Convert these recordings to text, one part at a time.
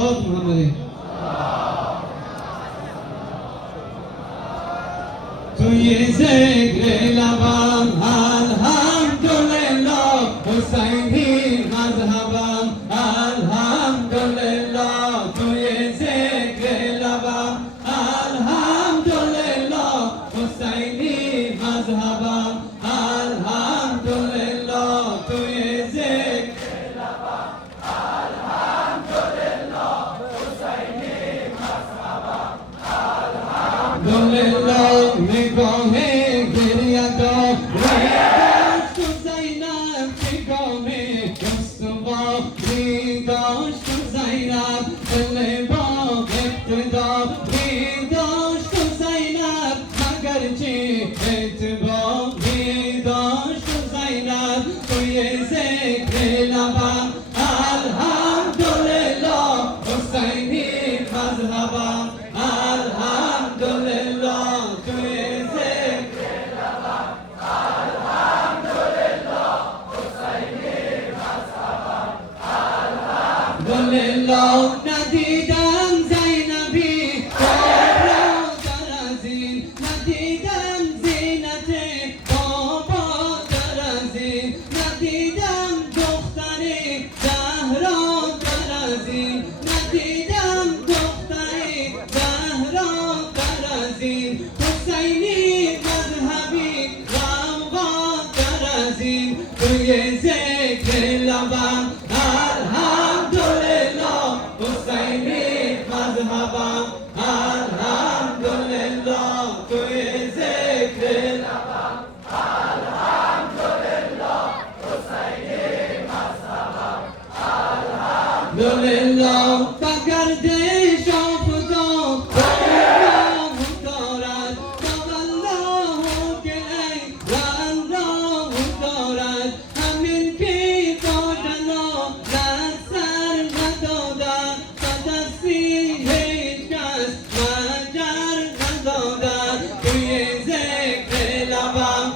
صلوات محمدی توی ذکر لبم الحمدلله حسینی مذهبم الحمدلله توی ذکر لبم الحمدلله حسینی مذهبم الحمدلله توی ذکر لبم الحمدلله حسینی مذهبم الحمدلله نگاه گریه دار داشت و زینب نگاه رستواری داشت و زینب دل با اقتداری داشت و زینب مگر چی اعتباری داشت و زینب توی ذکر لبم الحمدلله حسینی مذهبم الحمدلله توی ذکر لبم الحمدلله حسینی مذهبم الحمدلله ندیدم زینبی را در از این ندیدم زینت بابا در از این ندیدم دختری زهرا در از این ندیدم دختری زهرا در از این حسینی مذهبی غوغا در از این توی ذکر لبم الحمدلله حسینی مذهبم الحمدلله توی ذکر لبم الحمدلله حسینی مذهبم الحمدلله بگردش آفتاب الله دارد والله که ای والله دارد همین که با جلالت سر ندادن تا دستی هیچ کس مگر ندادن توی ذکر لبم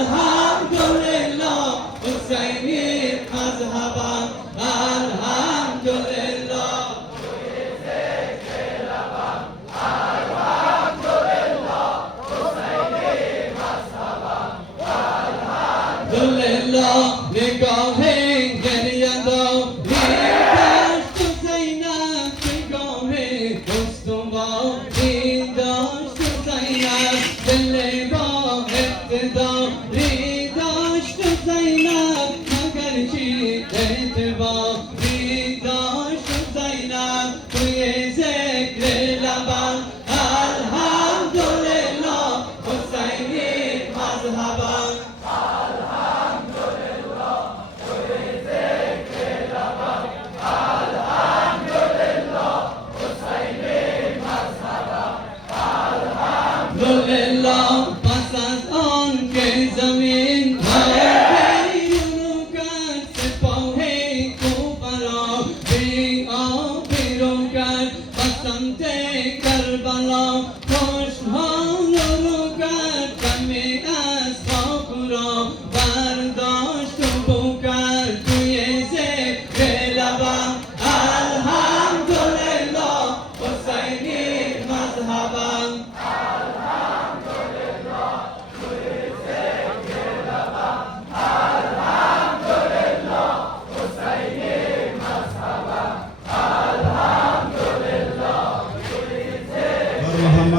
الحمدلله حسینی مذهبم الحمدلله توی ذکر لبم الحمدلله حسینی مذهبم الحمدلله نگاه گریه داری داشت و زینب نگاه استواری داشت و زینب دل با اقتداری داشت و زینب مگر چی اعتباری داشت و زینب توی ذکر لبم الحمدلله حسینی مذهبم الحمدلله توی ذکر لبم الحمدلله حسینی مذهبم الحمدلله پس از آن که زمین بیرون کرد سپاه کوفه را بی آب بیرون کرد به سمت کربلا